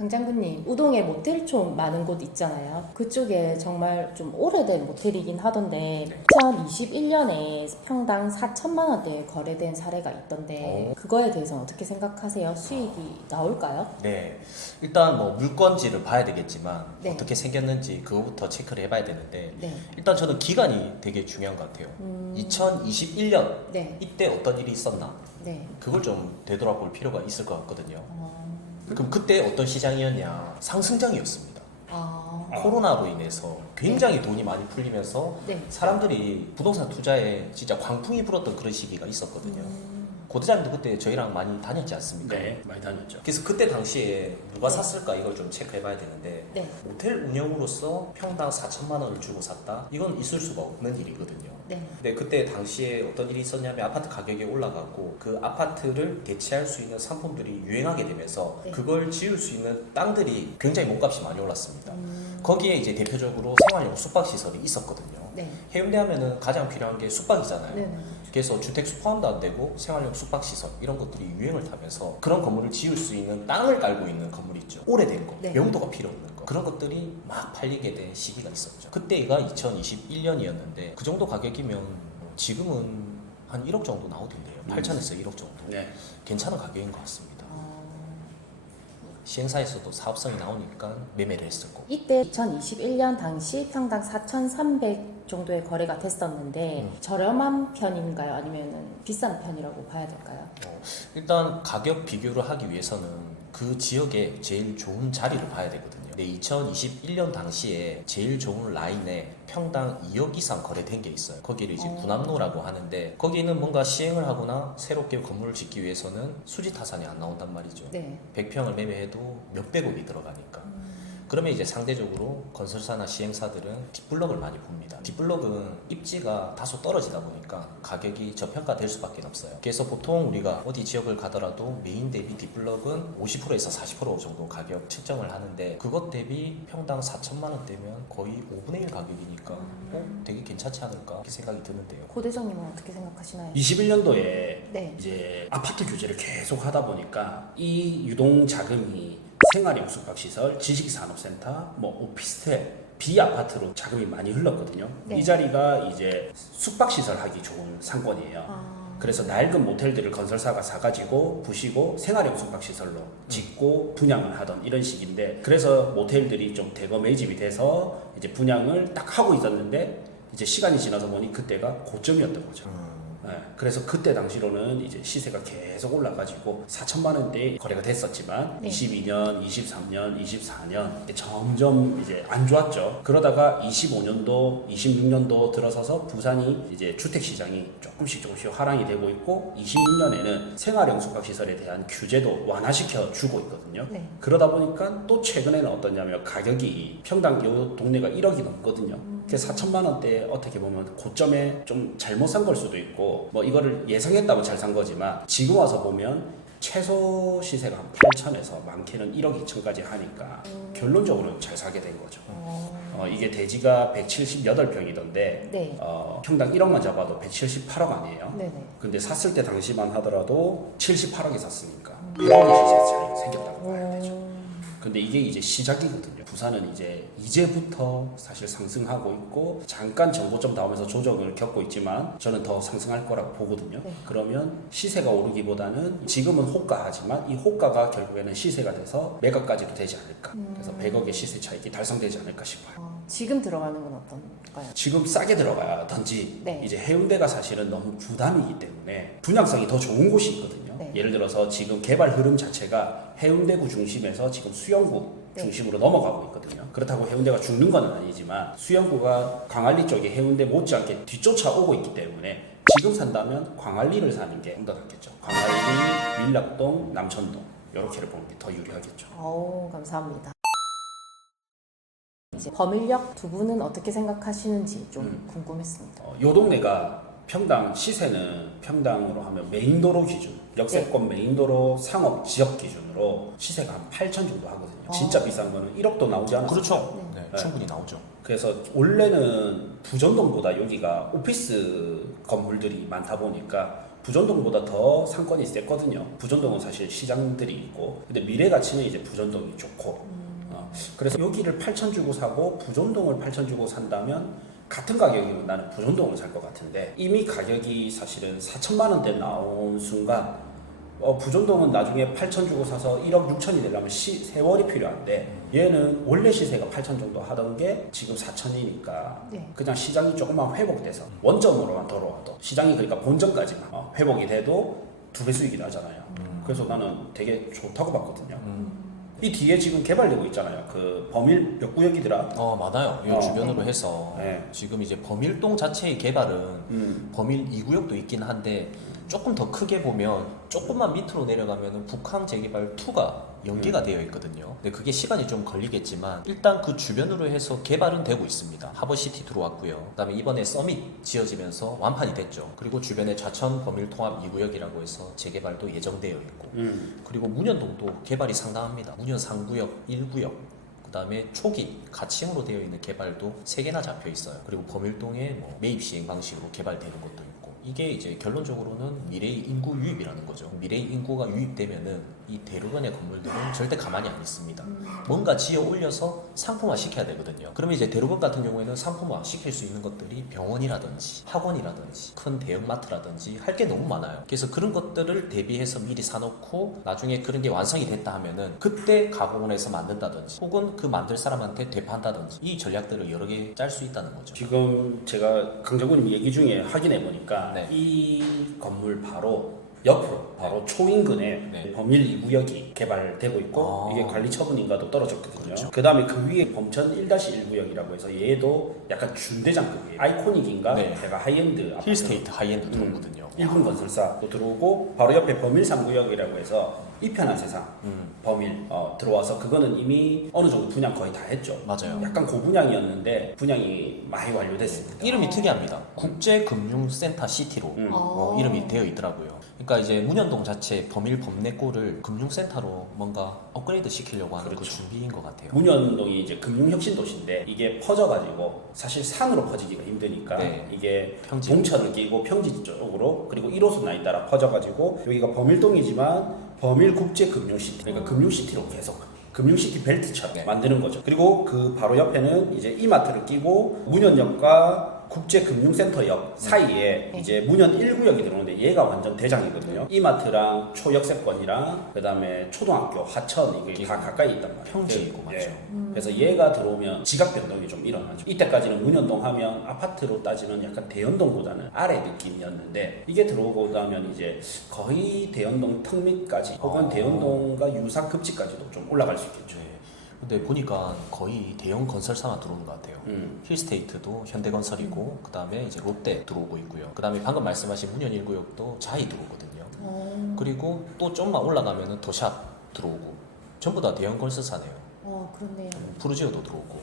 강장군님, 우동에 모텔 좀 많은 곳 있잖아요. 그쪽에 정말 좀 오래된 모텔이긴 하던데 2021년에 평당 4천만 원대에 거래된 사례가 있던데 그거에 대해서는 어떻게 생각하세요? 수익이 나올까요? 네, 일단 뭐 물건지를 봐야 되겠지만 네. 어떻게 생겼는지 그거부터 체크를 해봐야 되는데 네. 일단 저는 기간이 되게 중요한 것 같아요. 2021년 네. 이때 어떤 일이 있었나 네. 그걸 좀 되돌아볼 필요가 있을 것 같거든요. 어, 그럼 그때 어떤 시장이었냐? 상승장이었습니다. 아, 코로나로 인해서 굉장히 돈이 많이 풀리면서 네. 사람들이 부동산 투자에 진짜 광풍이 불었던 그런 시기가 있었거든요. 고대장님도 그때 저희랑 많이 다녔지 않습니까? 네, 많이 다녔죠. 그래서 그때 당시에 누가 네. 샀을까 이걸 좀 체크해봐야 되는데 네. 모텔 운영으로서 평당 4천만 원을 주고 샀다? 이건 있을 수가 없는 일이거든요. 네. 근데 그때 당시에 어떤 일이 있었냐면 아파트 가격이 올라가고 그 아파트를 대체할 수 있는 상품들이 유행하게 되면서 네. 그걸 지을 수 있는 땅들이 굉장히 몸값이 많이 올랐습니다. 거기에 이제 대표적으로 생활용 숙박시설이 있었거든요. 네. 해운대 하면은 가장 필요한 게 숙박이잖아요. 네. 그래서 주택수 포함도 안 되고 생활용 숙박시설 이런 것들이 유행을 타면서 그런 건물을 지을 수 있는 땅을 깔고 있는 건물이 있죠. 오래된 거, 네. 명도가 필요 없는 거 그런 것들이 막 팔리게 된 시기가 있었죠. 그때가 2021년이었는데 그 정도 가격이면 지금은 한 1억 정도 나오던데요. 8천에서 1억 정도. 네. 괜찮은 가격인 것 같습니다. 어, 시행사에서도 사업성이 나오니까 매매를 했을 거고. 이때 2021년 당시 평당 4,300 정도의 거래가 됐었는데 저렴한 편인가요? 아니면 비싼 편이라고 봐야 될까요? 일단 가격 비교를 하기 위해서는 그 지역에 제일 좋은 자리를 봐야 되거든요. 근데 2021년 당시에 제일 좋은 라인에 평당 2억 이상 거래된 게 있어요. 거기를 이제 군암로라고 하는데 거기는 뭔가 시행을 하거나 새롭게 건물을 짓기 위해서는 수지 타산이 안 나온단 말이죠. 네. 100평을 매매해도 몇백억이 들어가니까. 그러면 이제 상대적으로 건설사나 시행사들은 뒷블럭을 많이 봅니다. 뒷블럭은 입지가 다소 떨어지다 보니까 가격이 저평가될 수밖에 없어요. 그래서 보통 우리가 어디 지역을 가더라도 메인 대비 뒷블럭은 50%에서 40% 정도 가격 책정을 하는데 그것 대비 평당 4천만 원대면 거의 5분의 1 가격이니까 되게 괜찮지 않을까 이렇게 생각이 드는데요. 고 대장님은 어떻게 생각하시나요? 21년도에 네. 이제 아파트 규제를 계속 하다 보니까 이 유동 자금이 생활용 숙박시설, 지식산업센터, 뭐 오피스텔, 비아파트로 자금이 많이 흘렀거든요. 네. 이 자리가 이제 숙박시설 하기 좋은 상권이에요. 그래서 낡은 모텔들을 건설사가 사가지고 부시고 생활용 숙박시설로 짓고 분양을 하던 이런 식인데 그래서 모텔들이 좀 대거 매집이 돼서 이제 분양을 딱 하고 있었는데 이제 시간이 지나서 보니 그때가 고점이었던 거죠. 네, 그래서 그때 당시로는 이제 시세가 계속 올라가지고 4천만 원대에 거래가 됐었지만 네. 22년, 23년, 24년 점점 이제 안 좋았죠. 그러다가 25년도, 26년도 들어서서 부산이 이제 주택 시장이 조금씩 하락이 되고 있고 26년에는 생활용 숙박시설에 대한 규제도 완화시켜 주고 있거든요. 네. 그러다 보니까 또 최근에는 어떠냐면 가격이 평당 요 동네가 1억이 넘거든요. 그래서 4천만 원대 어떻게 보면 고점에 좀 잘못 산 걸 수도 있고 뭐 이거를 예상했다고 잘 산 거지만 지금 와서 보면 최소 시세가 한 8천에서 많게는 1억 2천까지 하니까 결론적으로 잘 사게 된 거죠. 이게 대지가 178평이던데 네. 평당 1억만 잡아도 178억 아니에요. 네네. 근데 샀을 때 당시만 하더라도 78억에 샀으니까 100억의 시세 차이 생겼다고 봐야 되죠. 근데 이게 이제 시작이거든요. 부산은 이제부터 사실 상승하고 있고 잠깐 정고점 나오면서 조정을 겪고 있지만 저는 더 상승할 거라고 보거든요. 네. 그러면 시세가 오르기보다는 지금은 호가하지만 이 호가가 결국에는 시세가 돼서 매각까지도 되지 않을까. 그래서 100억의 시세 차익이 달성되지 않을까 싶어요. 지금 들어가는 건 어떤가요? 지금 싸게 들어가든지 네. 이제 해운대가 사실은 너무 부담이기 때문에 분양성이 더 좋은 곳이 있거든요. 네. 예를 들어서 지금 개발 흐름 자체가 해운대구 중심에서 지금 수영구 네. 중심으로 넘어가고 있거든요. 그렇다고 해운대가 죽는 건 아니지만 수영구가 광안리 쪽에 해운대 못지않게 뒤쫓아오고 있기 때문에 지금 산다면 광안리를 사는 게 좀 더 낫겠죠. 광안리, 밀락동, 남천동 이렇게를 보는 게 더 유리하겠죠. 감사합니다. 이제 범인력 두 분은 어떻게 생각하시는지 좀 궁금했습니다. 요 동네가 평당 시세는 평당으로 하면 메인도로 기준, 역세권 메인도로 상업 지역 기준으로 시세가 한 8천 정도 하거든요. 진짜 비싼 거는 1억도 나오지 않아요. 그렇죠. 네, 충분히 나오죠. 그래서 원래는 부전동보다 여기가 오피스 건물들이 많다 보니까 부전동보다 더 상권이 셌거든요. 부전동은 사실 시장들이 있고, 근데 미래가 치면 이제 부전동이 좋고, 그래서 여기를 8천 주고 사고 부전동을 8천 주고 산다면 같은 가격이면 나는 부전동을 살 것 같은데, 이미 가격이 사실은 4천만 원대 나온 순간 부전동은 나중에 8천 주고 사서 1억 6천이 되려면 세월이 필요한데, 얘는 원래 시세가 8천 정도 하던 게 지금 4천이니까 네. 그냥 시장이 조금만 회복돼서 원점으로만 돌아와도, 시장이 그러니까 본점까지만 회복이 돼도 2배 수익이 나잖아요. 그래서 나는 되게 좋다고 봤거든요. 이 뒤에 지금 개발되고 있잖아요. 그 범일 몇 구역이더라? 많아요. 이 주변으로 해서 네. 지금 이제 범일동 자체의 개발은 범일 2구역도 있긴 한데, 조금 더 크게 보면 조금만 밑으로 내려가면 북항 재개발 2가 연계가 되어 있거든요. 근데 그게 시간이 좀 걸리겠지만 일단 그 주변으로 해서 개발은 되고 있습니다. 하버시티 들어왔고요. 그다음에 이번에 서밋 지어지면서 완판이 됐죠. 그리고 주변에 좌천 범일 통합 2구역이라고 해서 재개발도 예정되어 있고, 그리고 문현동도 개발이 상당합니다. 문현 3구역, 1구역, 그 다음에 초기 가칭으로 되어 있는 개발도 3개나 잡혀 있어요. 그리고 범일동에 뭐 매입 시행 방식으로 개발되는 것도 있고, 이게 이제 결론적으로는 미래의 인구 유입이라는 거죠. 미래의 인구가 유입되면은 이 대로변의 건물들은 절대 가만히 안 있습니다. 뭔가 지어 올려서 상품화 시켜야 되거든요. 그러면 이제 대로변 같은 경우에는 상품화 시킬 수 있는 것들이 병원이라든지 학원이라든지 큰 대형마트라든지 할 게 너무 많아요. 그래서 그런 것들을 대비해서 미리 사놓고 나중에 그런 게 완성이 됐다 하면은 그때 가공을 해서 만든다든지, 혹은 그 만들 사람한테 되판다든지, 이 전략들을 여러 개 짤 수 있다는 거죠. 지금 제가 강정구님 얘기 중에 확인해 보니까 네. 이 건물 바로 옆으로 바로 초인근에 네. 범일 2구역이 개발되고 있고, 아. 이게 관리 처분인가도 떨어졌거든요. 그렇죠. 그다음에 그 위에 범천 1-1구역이라고 해서 얘도 약간 준대장급이에요. 아이코닉인가? 네. 제가 하이엔드 아파트. 힐스테이트 하이엔드 들어오거든요. 일군 건설사도 들어오고, 바로 옆에 범일 3구역이라고 해서 이편한 세상 범일 들어와서, 그거는 이미 어느 정도 분양 거의 다 했죠. 맞아요. 약간 고분양이었는데 분양이 많이 완료됐습니다. 이름이 특이합니다. 국제금융센터 시티로 이름이 되어 있더라고요. 그러니까 이제 문현동 자체 범일 범내골을 금융센터로 뭔가 업그레이드 시키려고 하는 그 준비인 것 같아요. 문현동이 이제 금융혁신 도시인데, 이게 퍼져가지고 사실 산으로 퍼지기가 힘드니까 네. 이게 평지. 동천을 끼고 평지 쪽으로, 그리고 1호선 라인 따라 퍼져가지고 여기가 범일동이지만 범일국제금융시티, 그러니까 금융시티로 계속 금융시티 벨트처럼 네. 만드는 거죠. 그리고 그 바로 옆에는 이제 이마트를 끼고 문현역과 국제금융센터역 사이에 이제 문현 1구역이 들어오는데, 얘가 완전 대장이거든요. 이마트랑 초역세권이랑 그다음에 초등학교, 하천, 이게 다 가까이 있단 말이에요. 평지이고 예. 맞죠. 그래서 얘가 들어오면 지각 변동이 좀 일어나죠. 이때까지는 문현동 하면 아파트로 따지면 약간 대연동보다는 아래 느낌이었는데, 이게 들어오고 나면 이제 거의 대연동 턱밑까지, 혹은 대연동과 유사 급지까지도 좀 올라갈 수 있겠죠. 네. 근데 보니까 거의 대형 건설사만 들어오는 것 같아요. 힐스테이트도 현대건설이고, 그 다음에 이제 롯데 들어오고 있고요. 그 다음에 방금 말씀하신 문현 1구역도 자이 들어오거든요. 그리고 또 좀만 올라가면은 더샵 들어오고, 전부 다 대형 건설사네요. 그렇네요. 푸르지오도 들어오고.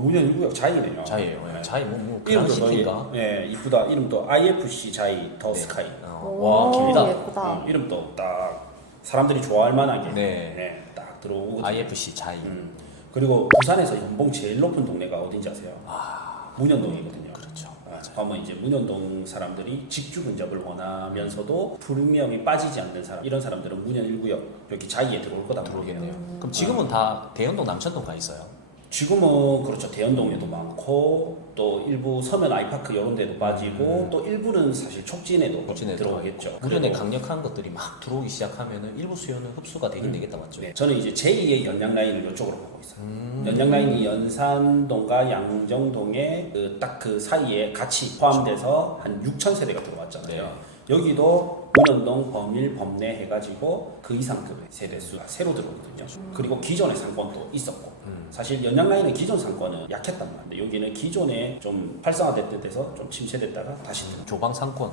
문현 1구역 자이네요. 자이예요. 네. 자이 뭐 이름도 그랑시티인가? 예, 이쁘다. 이름도 IFC 자이 더 스카이. 와, 길다. 예쁘다. 이름도 딱 사람들이 좋아할 만하게 네. 딱 들어오고. IFC 자이. 그리고 부산에서 연봉 제일 높은 동네가 어딘지 아세요? 문현동이거든요. 그렇죠. 아마 이제 문현동 사람들이 직주 근접을 원하면서도 프리미엄이 빠지지 않는 사람, 이런 사람들은 문현 1구역 여기 자이에 들어올 거다 들어오겠네요. 그럼 지금은 다 대연동 남천동 가 있어요. 지금은 그렇죠. 대연동에도 많고, 또 일부 서면 아이파크 이런 데도 빠지고, 또 일부는 사실 촉진에도 들어오겠죠. 무련에 그리고 강력한 것들이 막 들어오기 시작하면은 일부 수요는 흡수가 되긴 되겠다 맞죠? 네, 저는 이제 제2의 연양 라인을 이쪽으로 보고 있어요. 연양 라인이 연산동과 양정동의 딱 그 사이에 같이 포함돼서 한 6천 세대가 들어왔잖아요. 네. 여기도 문현동, 범일, 범내 해가지고 그 이상급의 세대수가 새로 들어오거든요. 그리고 기존의 상권도 있었고, 사실 연양 라인은 기존 상권은 약했단 말인데, 여기는 기존에 좀 활성화됐던 데서 좀 침체됐다가 다시 들어. 조방 상권